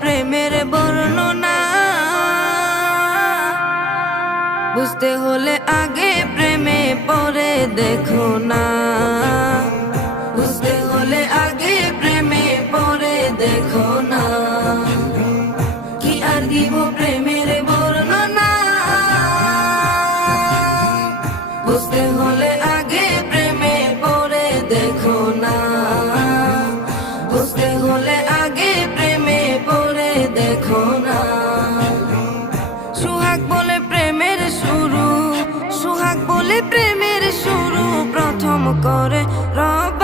প্রেমের বর্ণনা? বুঝতে হলে আগে প্রেমে পড়ে দেখো না। বুঝতে হলে আগে প্রেমে পড়ে দেখো না। কি আর দিব প্রেমের বর্ণনা? বুঝতে হলে আগে প্রেমে পড়ে দেখো না। বুঝতে হলে আগে প্রেমে পড়ে দেখো না। সুহাগ বলে প্রেমের শুরু, সুহাগ বলে প্রেমের শুরু প্রথম করে রব